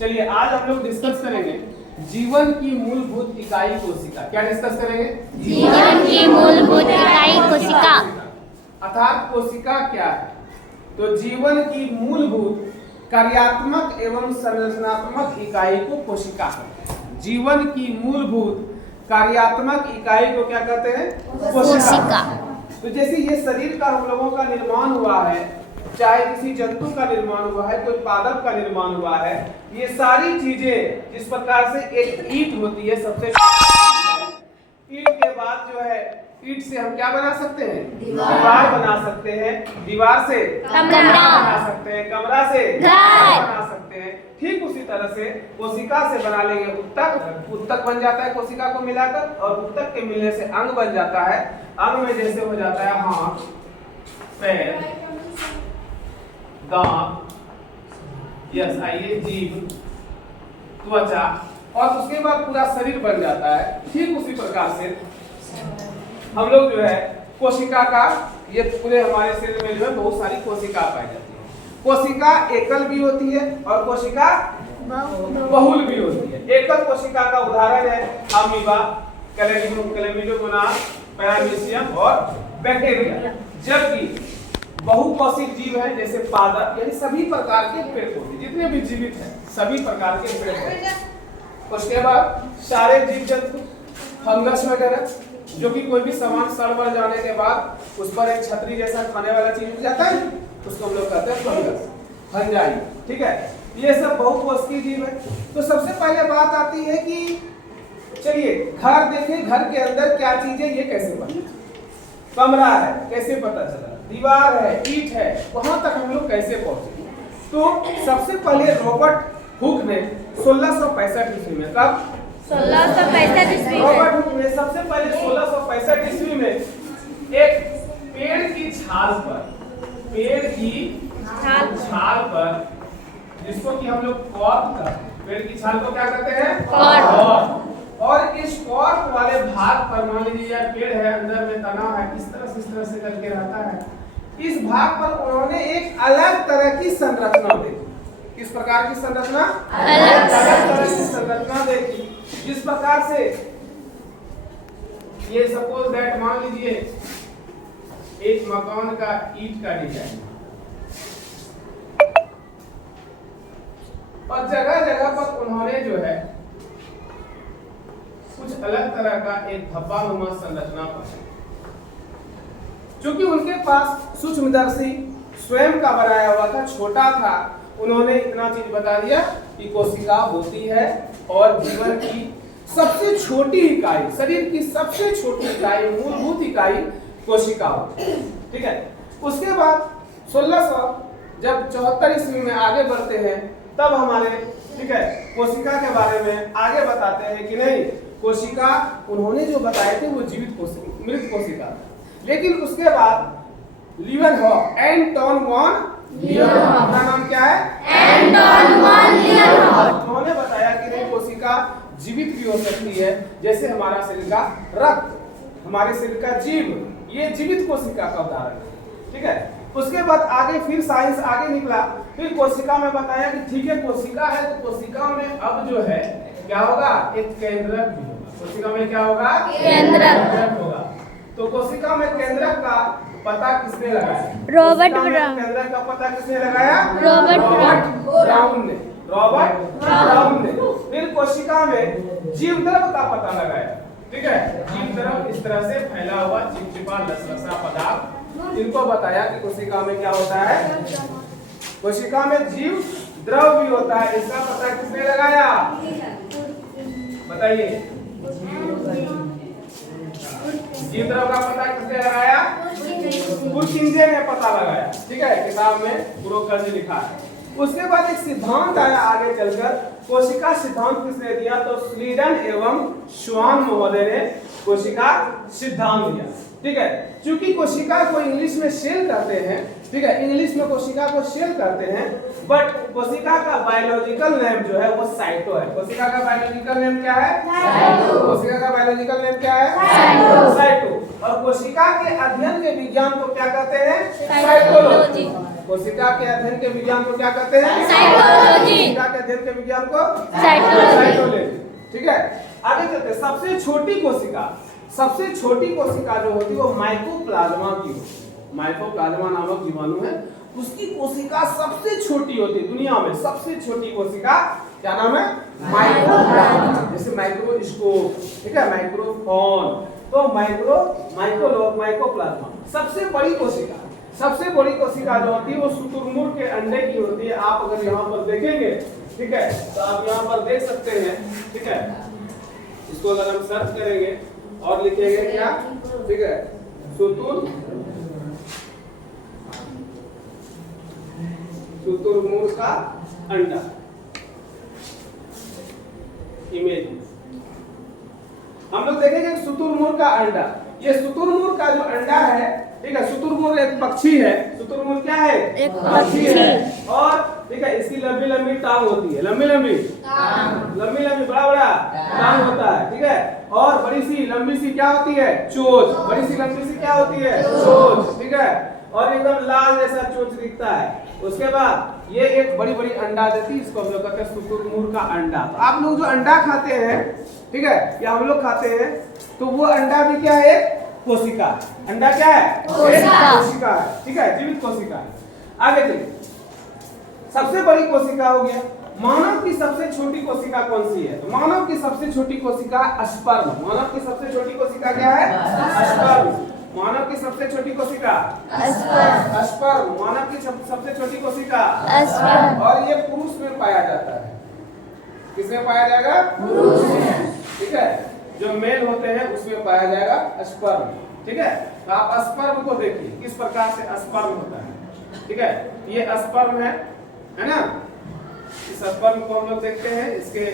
चलिए आज हम लोग डिस्कस करेंगे जीवन की मूलभूत इकाई कोशिका। क्या डिस्कस करेंगे? जीवन की मूलभूत इकाई कोशिका। अर्थात कोशिका क्या है? तो जीवन की मूलभूत कार्यात्मक एवं संरचनात्मक इकाई को कोशिका कहते हैं। जीवन की मूलभूत कार्यात्मक इकाई को क्या कहते हैं? कोशिका। तो जैसे ये शरीर का हम लोगों का निर्माण हुआ है, चाहे किसी जंतु का निर्माण हुआ है, कोई पादप का निर्माण हुआ है, ये सारी चीजें जिस प्रकार से एक ईंट होती है, सबसे ईंट के बाद जो है ईंट से हम क्या बना सकते हैं? दीवार बना सकते हैं, दीवार से कमरा बना सकते हैं, कमरा से घर बना सकते हैं। ठीक उसी तरह से कोशिका से बना लेंगे उत्तक, उत्तक बन जाता है कोशिका को मिलाकर, और उत्तक के मिलने से अंग बन जाता है। अंग में जैसे हो जाता है हाथ, पैर, दांत, यस आइए जीभ, त्वचा, और उसके बाद पूरा शरीर बन जाता है। ठीक उसी प्रकार से हम लोग जो है कोशिका का, ये पूरे हमारे शरीर में जो है बहुत सारी कोशिका पाई जाती है। कोशिका एकल भी होती है और कोशिका बहुल भी होती है। एकल कोशिका का उदाहरण है अमीबा, क्लैमिडोमोनास, पैरामीशियम और बैक्टीरिया। जबकि बहुकोशिक जीव है जैसे पादप, यानी सभी प्रकार के पेड़ पौधे जितने भी जीवित हैं, सभी प्रकार के पेड़ पौधे। उसके बाद सारे जीव जंतु, फंगस वगैरह, जो कि कोई भी सामान सड़ बढ़ जाने के बाद उस पर एक छतरी जैसा खाने वाला चीज मिल जाता है, उसको हम लोग कहते हैं फंगस, फंजाई। ठीक है, ये सब बहुकोशिकीय जीव है। तो सबसे पहले बात आती है कि चलिए घर देखें, घर के अंदर क्या चीज है, ये कैसे पता? कमरा है, कैसे पता चला? दीवार है, ईंट है, वहां तक हम लोग कैसे पहुंचे? तो सबसे पहले रॉबर्ट हुक ने 1665 ईस्वी में, कब? 1665 ईस्वी में रॉबर्ट हुक ने सबसे पहले 1665 ईस्वी में एक पेड़ की छाल पर, पेड़ की छाल पर, जिसको कि हम लोग कॉर्क कहते हैं, पेड़ की छाल को क्या कहते हैं? कॉर्क। और इस कॉर्क वाले भाग पर मान लीजिए यह पेड़ है, अंदर में तना है, इस तरह से करके रहता है। इस भाग पर उन्होंने एक अलग तरह की संरचना देखी। किस प्रकार की संरचना? अलग तरह की संरचना देखी। जिस प्रकार से ये सपोज दैट मान लीजिए एक मकान का ईंट का डिजाइन, और जगह जगह पर उन्होंने जो है कुछ अलग तरह का एक धब्बानुमा संरचना बनाई। क्योंकि उनके पास सूक्ष्मदर्शी स्वयं का बनाया हुआ था, छोटा था, उन्होंने इतना चीज बता दिया कि कोशिका होती है और जीवन की सबसे छोटी इकाई, शरीर की सबसे छोटी इकाई, मूलभूत इकाई कोशिका होती है। ठीक है, उसके बाद 1674 ईस्वी में आगे बढ़ते हैं, तब हमारे, ठीक है, कोशिका के बारे में आगे बताते हैं कि नहीं, कोशिका उन्होंने जो बताए थे वो जीवित कोशिका, मृत कोशिका था। लेकिन उसके बाद लीवेनहॉफ, एंटोन वॉन लीवेनहॉफ, अपना नाम क्या है? Anton van Leeuwenhoek. उन्होंने बताया कि नहीं, कोशिका जीवित भी हो सकती है, जैसे हमारा शरीर का रक्त, हमारे शरीर का जीव, ये जीवित कोशिका का उदाहरण है। ठीक है, उसके बाद आगे फिर साइंस आगे निकला, फिर कोशिका में बताया कि ठीक है कोशिका है, तो कोशिका में अब जो है क्या होगा? एक केंद्रक भी होगा। कोशिका में क्या होगा? केंद्रक होगा। तो कोशिका में केंद्रक का पता किसने लगाया? Robert brown. केंद्रक का पता किसने लगाया? रॉबर्ट ब्राउन ने। रॉबर्ट ब्राउन ने। फिर कोशिका में जीव द्रव का पता लगाया। ठीक है, जीव द्रव इस तरह से फैला हुआ चिपचिपा लसलसा पदार्थ, इनको बताया कि कोशिका में क्या होता है? कोशिका में जीव द्रव भी होता है, इसका पता किसने लगाया? बताइए, जीव द्रव का पता किसने लगाया? पुरकिंजे ने पता लगाया। ठीक है, किताब में पुरोकर्ज लिखा है। उसके बाद एक सिद्धांत आया आगे चलकर, कोशिका सिद्धांत किसने दिया? तो स्लीडन एवं श्वान महोदय ने कोशिका सिद्धांत दिया। ठीक है, क्योंकि कोशिका को इंग्लिश में सेल कहते हैं, ठीक है, इंग्लिश में कोशिका को सेल करते हैं, बट कोशिका का बायोलॉजिकल नेम जो है वो साइटो है। कोशिका का बायोलॉजिकल नेम क्या है? साइटो। कोशिका का बायोलॉजिकल नेम क्या है? साइटो। साइटो। और कोशिका के अध्ययन के विज्ञान को क्या कहते हैं? साइकोलॉजी। कोशिका के अध्ययन के विज्ञान को क्या कहते हैं? साइकोलॉजी। कोशिका के अध्ययन के विज्ञान को साइटोलॉजी। साइटोलॉजी। ठीक है, आगे चलते हैं। सबसे छोटी कोशिका जो होती है वो माइकोप्लाज्मा की होती है। माइकोप्लाज्मा नामक जीवाणु है, उसकी कोशिका सबसे छोटी होती है दुनिया में। सबसे छोटी कोशिका क्या नाम है? माइकोप्लाज्मा। जैसे माइक्रोस्कोप, ठीक है, माइक्रोफोन, तो माइकोप्लाज्मा। सबसे बड़ी कोशिका जो होती है वो शुतुरमुर्ग के अंडे की होती है। आप अगर यहाँ पर देखेंगे, ठीक है, तो आप यहाँ पर देख सकते हैं, ठीक है, इसको अगर हम सर्च करेंगे और लिखेंगे क्या, ठीक है, शुतुरमुर्ग का अंडा, इमेज हम लोग देखेंगे शुतुरमुर्ग का अंडा। ये शुतुरमुर्ग का जो अंडा है, ठीक है, शुतुरमुर्ग एक पक्षी है। शुतुरमुर्ग क्या है? एक पक्षी है। और ठीक है, इसकी लंबी लंबी टांग होती है, लंबी लंबी बड़ा टांग होता है, ठीक है, और बड़ी सी लंबी सी क्या होती है? चोंच। बड़ी सी लंबी सी क्या होती है? चोंच, ठीक है, और एकदम लाल जैसा चोंच दिखता है। उसके बाद ये एक बड़ी बड़ी अंडा देती है, इसको हम लोग कहते हैं शुतुरमुर्ग का अंडा। तो आप लोग जो अंडा खाते हैं, ठीक है, या हम लोग खाते हैं, तो वो अंडा भी क्या है? कोशिका। अंडा क्या है? कोशिका है, ठीक है, जीवित कोशिका है। आगे चलिए, सबसे बड़ी कोशिका हो गया। मानव की सबसे छोटी कोशिका कौन सी है? तो मानव की सबसे छोटी कोशिका स्पर्म। मानव की सबसे छोटी कोशिका क्या है? स्पर्म। मानव की सबसे छोटी कोशिका स्पर्म। मानव की सबसे छोटी कोशिका स्पर्म। और ये पुरुष में पाया जाता है। किसमें पाया जाएगा? पुरुष में, ठीक है, जो मेल होते हैं उसमें पाया जाएगा स्पर्म, ठीक है। तो आप स्पर्म को देखिए किस प्रकार से स्पर्म होता है, ठीक है, ये स्पर्म है ना। इस स्पर्म को हम लोग देखते हैं, इसके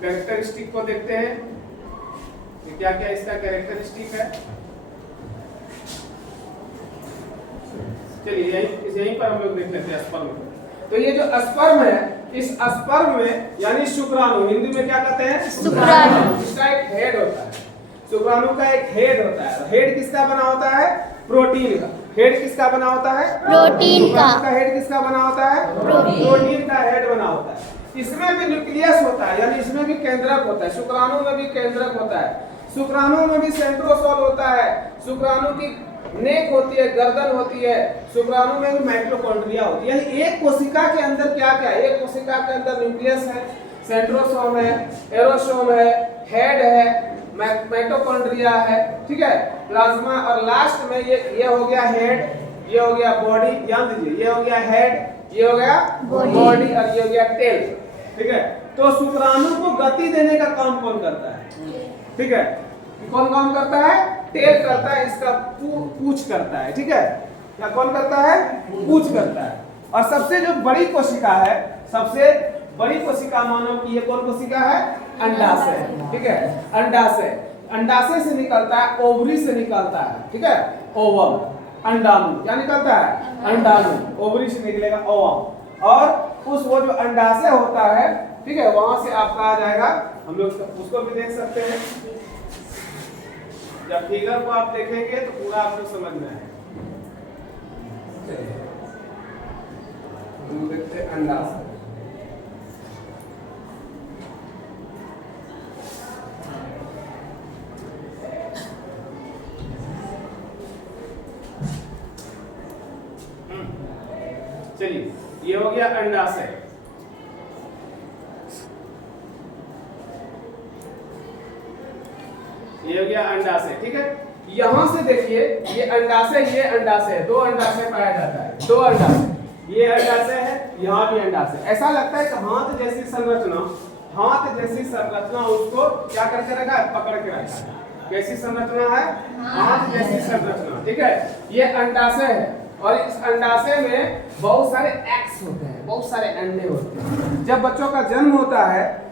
कैरेक्टरिस्टिक को देखते हैं कि क्या क्या इसका कैरेक्टरिस्टिक है। चलिए यहीं पर हम लोग देख लेते हैं स्पर्म को। तो ये जो स्पर्म है, इस स्पर्म में यानी शुक्राणु, हिंदी में क्या कहते हैं? शुक्राणु। इसका एक हेड होता है, शुक्राणु का एक हेड होता है। हेड किसका बना होता है? प्रोटीन का। हेड किसका बना होता है? प्रोटीन का। हेड किसका बना होता है? प्रोटीन का हेड बना होता है। इसमें भी न्यूक्लियस होता है, यानी इसमें भी केंद्रक होता है। शुक्राणु में भी केंद्रक होता है, शुक्राणु में भी सेंट्रोसोल होता है, शुक्राणु की नेक होती है, गर्दन होती है, शुक्राणु में भी माइटोकॉन्ड्रिया होती है। यानी एक कोशिका के अंदर क्या क्या है? एक कोशिका के अंदर न्यूक्लियस है, सेंट्रोसोम है, एरोसोम है, हेड है, माइटोकॉन्ड्रिया है, ठीक है, प्लाज्मा, और लास्ट में ये हो गया हेड, ये हो गया बॉडी। ध्यान दीजिए, ये हो गया हेड, ये हो गया बॉडी, और ये हो गया टेल, ठीक है। तो शुक्राणु को गति देने का काम कौन करता है? ठीक है, कौन काम करता है? टेल करता है, इसका पूंछ करता है, ठीक है, क्या कौन करता है? पूंछ करता है। और सबसे जो बड़ी कोशिका है, सबसे बड़ी कोशिका मानव की, ये कौन कोशिका है? अंडाशय, ठीक है, अंडाशय से निकलता है, ओवरी से निकलता है, ठीक है, ओवम, अंडाणु। क्या निकलता है? अंडाणु। ओवरी से निकलेगा ओवम, और उस वो जो अंडाशय होता है, ठीक है, वहां से आपका आ जाएगा, हम लोग उसको भी देख सकते हैं। जब फिगर को आप देखेंगे तो पूरा आपको समझ में आएगा। हम देखते हैं अंडाशय। चलिए, ये हो गया अंडाशय। ये हो गया अंडाशय, ठीक है। यहां से देखिए, ये अंडाशय, ये अंडाशय, दो अंडाशय पाया जाता है, दो अंडाशय, ये अंडाशय है, यहाँ भी अंडाशय। ऐसा लगता है कि हाथ जैसी संरचना उसको क्या करके रखा है? पकड़ के रखा है। कैसी संरचना है? हाथ जैसी संरचना, ठीक है। ये अंडाशय है, और इस अंडाशय में बहुत सारे एग्स होते हैं, बहुत सारे अंडे होते हैं। जब बच्चों का जन्म होता है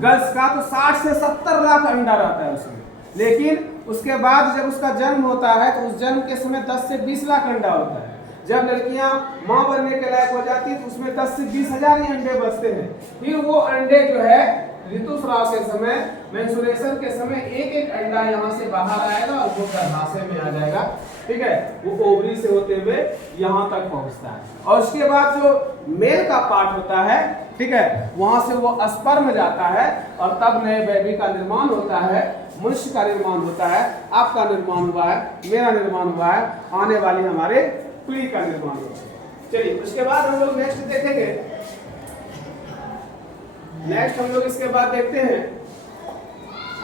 गर्ल्स का, तो 60 से 70 लाख अंडा रहता है उसमें। लेकिन उसके बाद जब उसका जन्म होता है, तो उस जन्म के समय 10 से 20 लाख अंडा होता है। जब लड़कियां मां बनने के लायक हो जाती है, तो उसमें 10 से 20 हजार ही अंडे बचते हैं। फिर वो अंडे जो है ऋतुस्राव के समय, मेंस्ट्रुएशन के समय, एक एक अंडा यहाँ से बाहर आएगा और वो गर्भाशय में आ जाएगा। ठीक है, वो ओवरी से होते हुए यहाँ तक पहुंचता है। और उसके बाद जो मेल का पार्ट होता है, ठीक है, वहां से वो स्पर्म जाता है और तब नए बेबी का निर्माण होता है, मनुष्य का निर्माण होता है, आपका निर्माण हुआ है, मेरा निर्माण हुआ है, आने वाली हमारे पीढ़ी का निर्माण हुआ है। चलिए उसके बाद हम लोग नेक्स्ट देखेंगे। नेक्स्ट हम लोग इसके बाद देखते हैं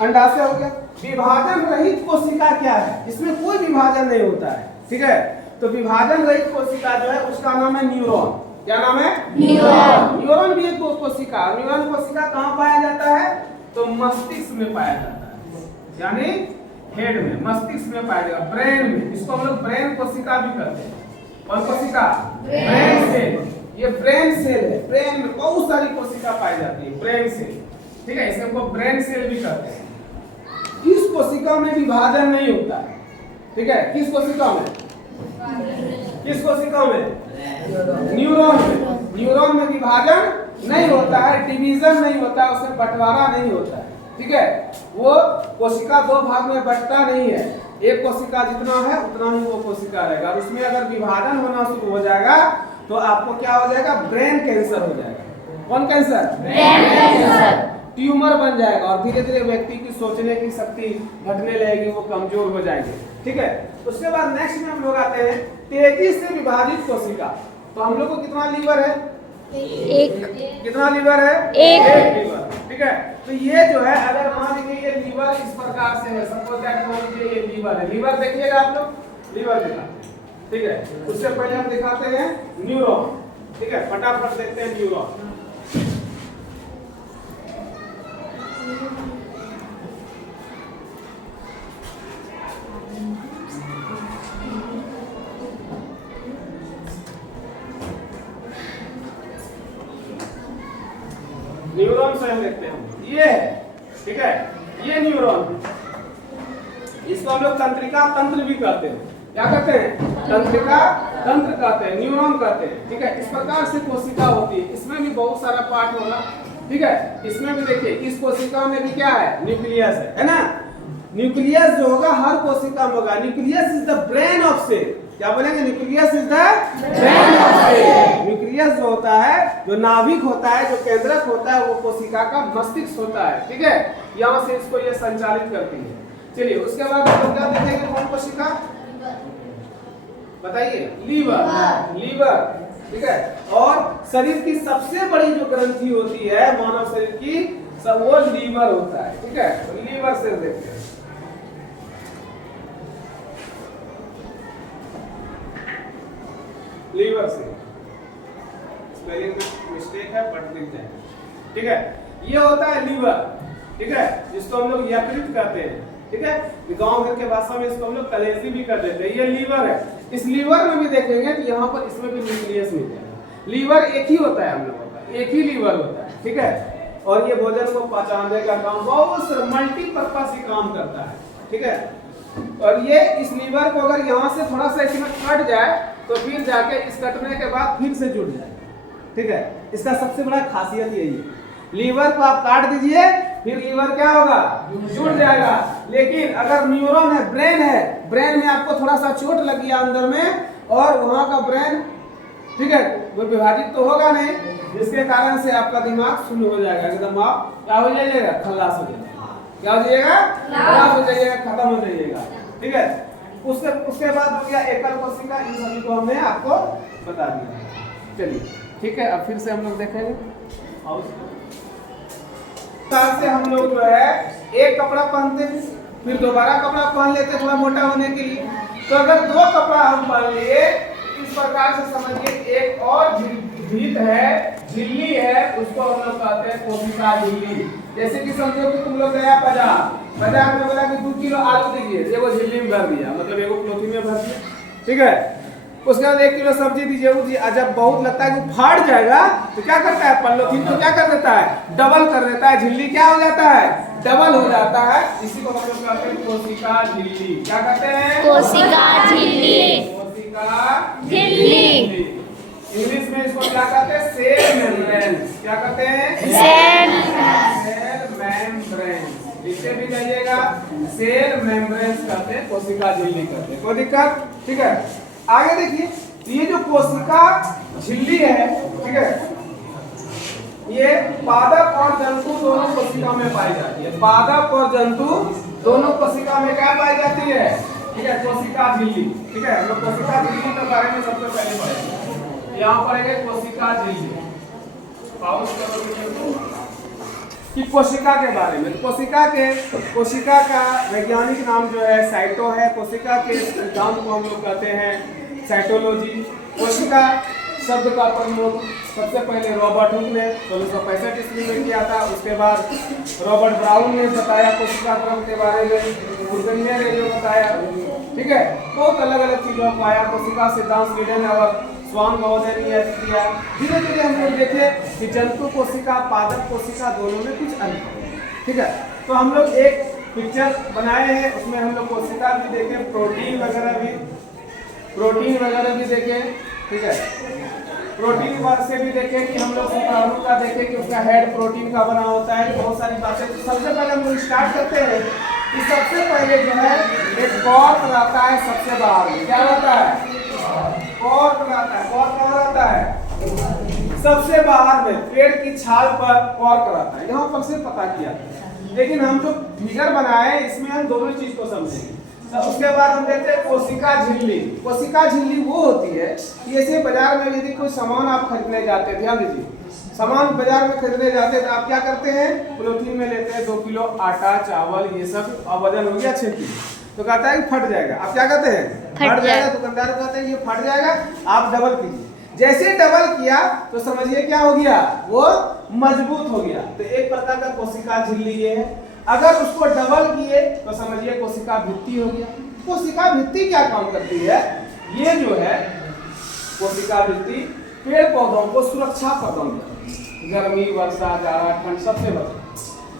अंडाशय हो गया। विभाजन रहित कोशिका क्या है? इसमें कोई विभाजन नहीं होता है, ठीक है। तो विभाजन रहित कोशिका जो है उसका नाम है न्यूरॉन। क्या नाम है? न्यूरॉन। न्यूरॉन भी एक कोशिका। न्यूरॉन कोशिका कहाँ पाया जाता है? तो मस्तिष्क में पाया जाता है, यानी हेड में, मस्तिष्क में पाया जाएगा, ब्रेन में। इसको हम लोग ब्रेन कोशिका भी कहते हैं। कौन कोशिका? Brain cell. ये ब्रेन सेल है। ब्रेन में बहुत सारी कोशिका पाई जाती है, ब्रेन सेल, ठीक है। इसे हमको ब्रेन सेल भी कहते हैं। इस कोशिका में विभाजन नहीं होता है, ठीक है। किस कोशिका में? किस कोशिका में? न्यूरॉन में। न्यूरॉन में विभाजन नहीं होता है, डिवीजन नहीं होता है, उसमें बंटवारा नहीं होता है, ठीक है। वो कोशिका दो भाग में बंटता नहीं है। एक कोशिका जितना है उतना ही वो कोशिका रहेगा। और उसमें अगर विभाजन होना शुरू हो जाएगा तो आपको क्या हो जाएगा? ब्रेन कैंसर हो जाएगा। कौन कैंसर? Brain cancer. ट्यूमर बन जाएगा और धीरे धीरे व्यक्ति की सोचने की शक्ति घटने लगेगी, वो कमजोर हो जाएंगे, ठीक है। उसके बाद नेक्स्ट में हम लोग आते हैं तेजी से विभाजित कोशिका। तो हम लोग को कितना लीवर है? एक। कितना लीवर है? एक लीवर, ठीक है। तो ये जो है, अगर मान लीजिए ये लीवर इस प्रकार से है, सपोज दैट मान लीजिए ये लीवर है। लीवर देखिएगा आप लोग, लीवर दिखा, ठीक है। उससे पहले हम दिखाते हैं न्यूरॉन, ठीक है। फटाफट देखते हैं न्यूरॉन। न्यूरॉन से हम देखते हैं, ये है, ठीक है। ये न्यूरॉन, इसको हम लोग तंत्रिका तंत्र भी कहते हैं। क्या कहते हैं? तंत्रिका तंत्र कहते हैं, न्यूरॉन कहते हैं, ठीक है। इस प्रकार से कोशिका होती है। इसमें भी बहुत सारा पार्ट होगा, ठीक है। इसमें भी देखिए, इस कोशिका में भी क्या है? न्यूक्लियस है ना। न्यूक्लियस जो होगा हर कोशिका में होगा। Nucleus is the brain of cell. क्या बोलेंगे? Nucleus is the brain of cell. Nucleus जो होता है, जो नाभिक होता है, जो केंद्रक होता है, वो कोशिका का मस्तिष्क होता है, ठीक है। यहाँ से इसको ये संचालित करती है। चलिए उसके बाद हम लोग क्या देखेंगे? कौन कोशिका बताइए? लीवर। लीवर, ठीक है। और शरीर की सबसे बड़ी जो ग्रंथि होती है मानव शरीर की, सब वो लीवर होता है, ठीक है। तो लीवर से देखते हैं। लीवर से स्पेलिंग में मिस्टेक है, बट दिख जाएगा, ठीक है। ये होता है लीवर, ठीक है, जिसको हम लोग यकृत कहते हैं, ठीक है। गांव घर के भाषा में इसको हम लोग कलेजी भी कर देते हैं। ये लीवर है। इस लीवर में भी देखेंगे तो यहाँ पर इसमें भी न्यूक्लियस मिल जाएगा। लीवर एक ही होता है हम लोगों का, एक ही लीवर होता है, ठीक है। और ये भोजन को पचाने का काम, बहुत मल्टीपर्पज काम करता है, ठीक है। और ये इस लीवर को अगर यहाँ से थोड़ा सा इसमें कट जाए तो फिर जाके इस कटने के बाद फिर से जुड़ जाए, ठीक है। इसका सबसे बड़ा खासियत यही है। लीवर को आप काट दीजिए, फिर लीवर क्या होगा? जुड़ जाएगा। लेकिन अगर न्यूरॉन है, ब्रेन है, ब्रेन में आपको थोड़ा सा चोट लग गया अंदर में और वहां का ब्रेन, ठीक है, वो विभाजित तो होगा नहीं, जिसके कारण से आपका दिमाग शून्य हो जाएगा, एकदम आप क्या हो जाइएगा? खल्लास हो जाएगा। क्या हो जाइएगा? खल्लास हो जाइएगा, खत्म हो जाइएगा, ठीक है। उसके बाद हो गया एकल कोशिका। इन सभी को हमने आपको बता दिया। चलिए ठीक है, अब फिर से हम लोग देखेंगे। से हम लोग जो है एक कपड़ा पहनते हैं, फिर दोबारा कपड़ा पहन लेते हैं थोड़ा मोटा होने के लिए। तो अगर दो कपड़ा हम पहन लिए, इस प्रकार से समझिए, एक और झिल्ली है, झिल्ली है, उसको हम लोग कहते हैं कोशिका झिल्ली। जैसे कि समझो कि तुम लोग गया बाजार में बोला कि 2 किलो आलू दीजिए, एगो झिल्ली में भर दिया, मतलब एगो पॉलिथीन में भर दिया, ठीक है। उसके बाद 1 किलो सब्जी दीजिए, वो जब बहुत लगता है कि फाड़ जाएगा तो क्या करता है? पॉलिथीन को क्या कर देता है? डबल कर देता है। झिल्ली क्या हो जाता है? डबल हो जाता है। इसी को हम लोग कहते हैं कोशिका झिल्ली। क्या कहते हैं? कोशिका झिल्ली। कोशिका झिल्ली। इंग्लिश में इसको क्या कहते हैं? Cell membrane. क्या कहते हैं? Cell membrane. लिखते भी जाइएगा, सेल मेम्ब्रेन कहते हैं, कोशिका झिल्ली कहते हैं। कोई दिक्कत? ठीक है, आगे देखिए, ये जो कोशिका झिल्ली है, ठीक है, ये पादप और जंतु दोनों कोशिका में पाई जाती है। पादप और जंतु दोनों कोशिका में क्या पाई जाती है? ठीक है, कोशिका झिल्ली। ठीक है, हम लोग कोशिका झिल्ली के बारे में सबसे पहले पढ़ेंगे। यहाँ पढ़ेंगे कोशिका झिल्ली कि कोशिका के बारे में। कोशिका का वैज्ञानिक नाम जो है साइटो है। कोशिका के सिद्धांत को हम लोग कहते हैं साइटोलॉजी। कोशिका शब्द का प्रयोग सबसे पहले रॉबर्ट हुक ने 1665 ईस्वी में किया था। उसके बाद रॉबर्ट ब्राउन ने बताया कोशिका क्रम के बारे में, बुर्गेनिया ने जो बताया। ठीक है, बहुत अलग अलग चीजों को आया। कोशिका सिद्धांत स्वीडन और स्वान महोदय ने किया। धीरे धीरे हम लोग देखे कि जंतु कोशिका पादप कोशिका दोनों में कुछ अंतर है। ठीक है, तो हम लोग एक पिक्चर बनाए हैं, उसमें हम लोग कोशिका भी देखे, प्रोटीन वगैरह भी देखे। ठीक है, प्रोटीन से भी देखे कि हम लोग शुक्राणु का देखे कि उसका हेड प्रोटीन का बना होता है। बहुत सारी बातें। तो सबसे पहले हम लोग स्टार्ट करते हैं कि सबसे पहले जो है एक कॉर्क रहता है सबसे बाहर में। क्या रहता है? कॉर्क रहता है। कॉर्क कहाँ रहता है? सबसे बाहर में पेड़ की छाल पर कॉर्क रहता है। यहाँ पर से पता किया, लेकिन हम जो फिगर बनाए इसमें हम दोनों चीज को समझेंगे। तो उसके बाद हम देखते हैं कोशिका झिल्ली। कोशिका झिल्ली वो होती है कि ऐसे बाजार में यदि कोई सामान आप खरीदने जाते हैं, ध्यान दीजिए, सामान बाजार में खरीदने जाते हैं तो आप क्या करते हैं? पॉलीथीन में लेते हैं 2 किलो आटा चावल ये सब, और वजन हो गया 6 किलो, तो कहता है कि फट जाएगा। आप क्या कहते हैं? फट जाएगा। दुकानदार कहते हैं ये फट जाएगा, आप डबल कीजिए। जैसे डबल किया तो समझिए क्या हो गया? वो मजबूत हो गया। तो एक प्रकार का कोशिका झिल्ली ये है। अगर उसको डबल किए तो समझिए कोशिका भित्ति हो गया। कोशिका भित्ति क्या काम करती है? ये जो है कोशिका भित्ति पेड़ पौधों को सुरक्षा प्रदान करती है, गर्मी वर्षा जाड़ा ठंड सबसे बचाती।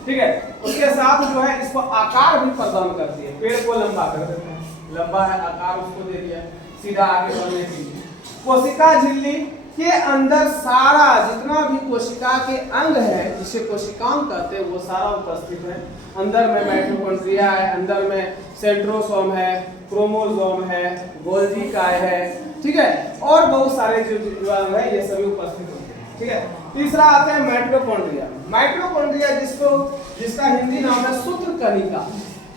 ठीक है, उसके साथ जो है इसको आकार भी प्रदान करती है। पेड़ को लंबा कर देते हैं, लंबा है आकार उसको दे दिया सीधा आगे बढ़ने के लिए। कोशिका झिल्ली के अंदर सारा जितना भी कोशिका के अंग है जिसे कोशिकांग कहते हैं वो सारा उपस्थित है। अंदर में माइटोकॉन्ड्रिया है, अंदर में सेंट्रोसोम है, क्रोमोसोम है, गोल्जी काय है। ठीक है, और बहुत सारे जो अंग है ये सभी उपस्थित होते हैं। ठीक है, तीसरा आता है माइटोकॉन्ड्रिया। माइटोकॉन्ड्रिया जिसका हिंदी नाम है सूत्रकणिका।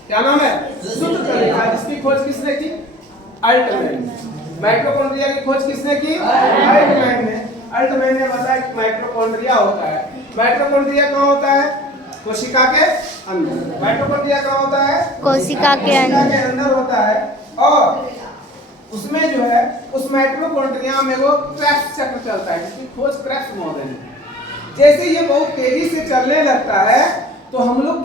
क्या नाम है? सूत्रकणिका। जिसकी खोज किसने की? अल्टमैन। माइटोकॉन्ड्रिया की खोज किसने की? अल्टमैन ने। अल्टमैन ने बताया कि माइटोकॉन्ड्रिया होता है। माइटोकॉन्ड्रिया कहाँ होता है? कोशिका के अंदर। माइटोकॉन्ड्रिया कहाँ होता है? कोशिका के अंदर होता है। और उसमें जो है उस माइटोकॉन्ड्रिया में वो क्रेब्स चक्र चलता है, जिसकी खोज क्रेब्स महोदय ने। जैसे ये बहुत तेजी से चलने लगता है तो हम लोग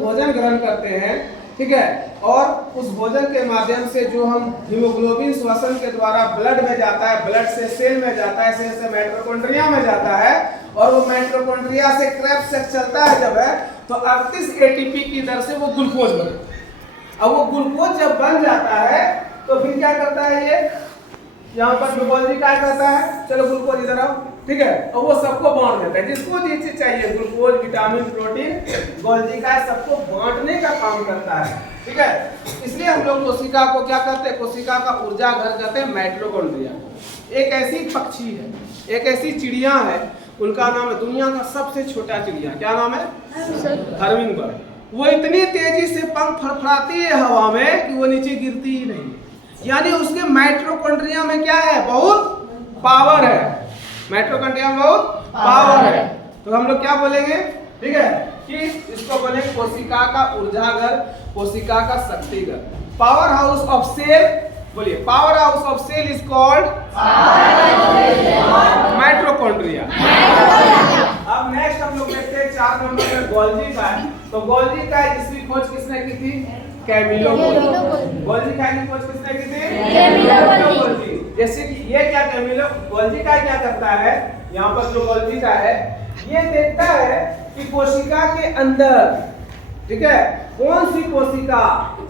भोजन ग्रहण करते हैं, ठीक है, और उस भोजन के माध्यम से जो हम हीमोग्लोबिन श्वसन के द्वारा ब्लड में जाता है, ब्लड से सेल में जाता है, सेल से माइटोकॉन्ड्रिया में जाता है, और वो माइटोकॉन्ड्रिया से क्रेब्स चक्र चलता है जब है तो 38 एटीपी की दर से वो ग्लूकोज बनता है। अब वो ग्लूकोज जब बन जाता है तो फिर क्या करता है? ये यहाँ पर गोल्जी काय करता है, चलो ग्लूकोज इधर आओ, ठीक है, और वो सबको बांट देता है। जिसको जो चीज चाहिए, ग्लूकोज, विटामिन, प्रोटीन, गोल्जी काय सबको बांटने का काम करता है। ठीक है, इसलिए हम लोग कोशिका को क्या कहते हैं? कोशिका का ऊर्जा घर कहते हैं माइटोकॉन्ड्रिया। एक ऐसी पक्षी है, एक ऐसी चिड़िया है, उनका नाम है दुनिया का सबसे छोटा चिड़िया। क्या नाम है? हमिंगबर्ड। वो इतनी तेजी से पंख फड़फड़ाती है हवा में कि वो नीचे गिरती ही नहीं। यानी उसके माइटोकॉन्ड्रिया में क्या है? बहुत पावर है। माइटोकॉन्ड्रिया में बहुत पावर है। तो हम लोग क्या बोलेंगे? ठीक है, कि इसको बोलेंगे कोशिका का ऊर्जाघर, कोशिका का शक्तिघर। पावर हाउस ऑफ सेल, बोलिए, power house of cell is called mitochondria. अब नेक्स्ट हम लोग देखते हैं 4 नंबर में गोल्जी काय। तो गोल्जी काय जिसकी खोज किसने की थी? Camillo Golgi. गोल्जी काय की खोज किसने की थी? Camillo Golgi. जैसे कि ये क्या कैमिलो गोल्जी काय क्या करता है? यहाँ पर जो गोल्जी काय है ये देखता है कि कोशिका के अंदर, ठीक है, कौन सी कोशिका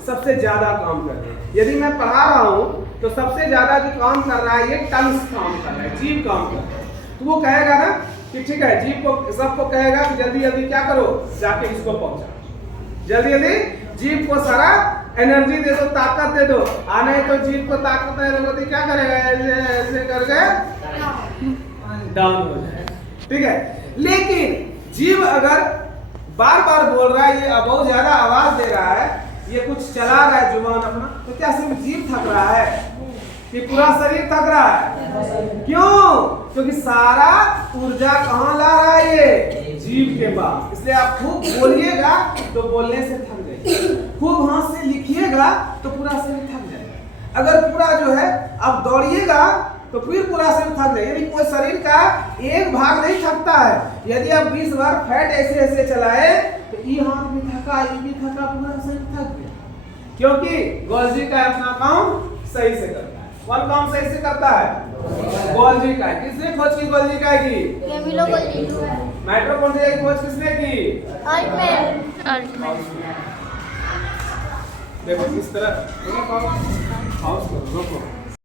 सबसे ज्यादा काम कर रही है। यदि मैं पढ़ा रहा हूँ तो सबसे ज्यादा जो काम कर रहा है ये टंग्स काम कर रहा है, जीभ काम कर रहा है, तो वो कहेगा ना कि ठीक है, जीभ को सबको कहेगा कि जल्दी जल्दी क्या करो, जाके इसको पहुंचाओ, जल्दी जल्दी जीभ को सारा एनर्जी दे दो, ताकत दे दो, नहीं तो जीव को ताकत नहीं लगती क्या करेगा, ऐसे ऐसे करके डाउन हो जाएगा। ठीक है, लेकिन जीव अगर बार बार बोल रहा है, ये बहुत ज्यादा आवाज दे रहा है, ये कुछ चला रहा है जुबान अपना, तो क्या सिर्फ जीव थक रहा है कि पूरा शरीर थक रहा है? क्यों? क्योंकि सारा ऊर्जा कहाँ ला रहा है, ये जीव के पास। इसलिए आप खूब बोलिएगा तो बोलने से थक जाएगा, खूब हाथ से लिखिएगा तो पूरा शरीर थक जाएगा। अगर पूरा जो है आप दौड़िएगा तो फिर पूरा शरीर थक जाएगा। यानी कोई शरीर का एक भाग नहीं थकता है। यदि आप 20 बार फैट ऐसे ऐसे चलाए तो ये हाथ भी थका, ये भी थका, पूरा शरीर थक गया, क्योंकि गोल्जी का अपना काम सही से करता है। कौन काम सही से करता है? गोल्जी का। किसने खोज की गोल्जी का की? माइटोकॉन्ड्रिया की खोज किसने की? देखो किस तरह, रोको